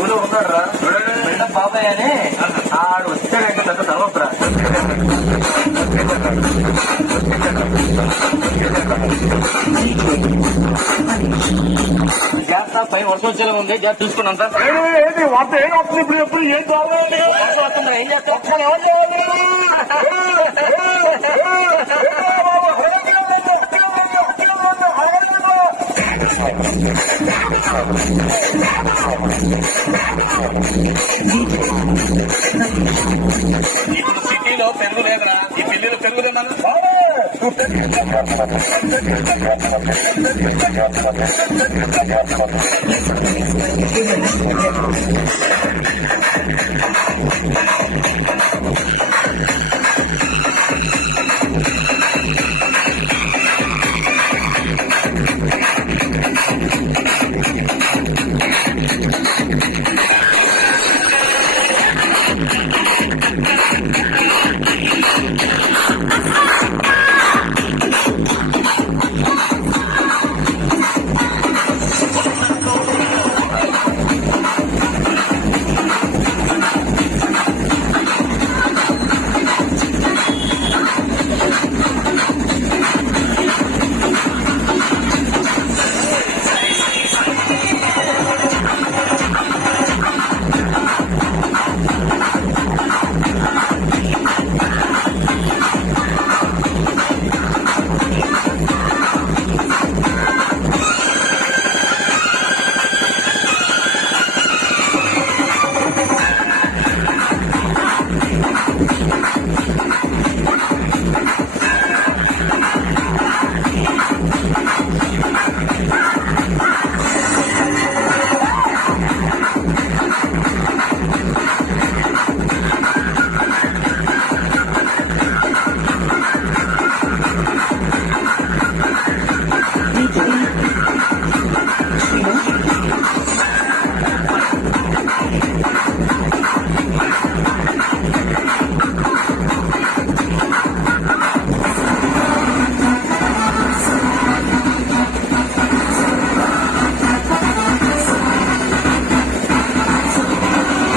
ఊళ్ళో ఉన్నాడు రా బాబాయ్ అని ఆడు వచ్చాడంటే పెద్ద తలవరా గ్యాస్ పై వర్షం వచ్చేలా ఉంది. గ్యాస్ చూసుకున్నాం సార్. వంట ఏం వస్తుంది ఇప్పుడు ఎప్పుడు ఏం కావాలి వర్షం వస్తుంది ఏం చేస్తాం? ఇప్పుడు సిటీలో పెరుగు లేదురా. ఈ పిల్లలు పెరుగు తిన్నాను.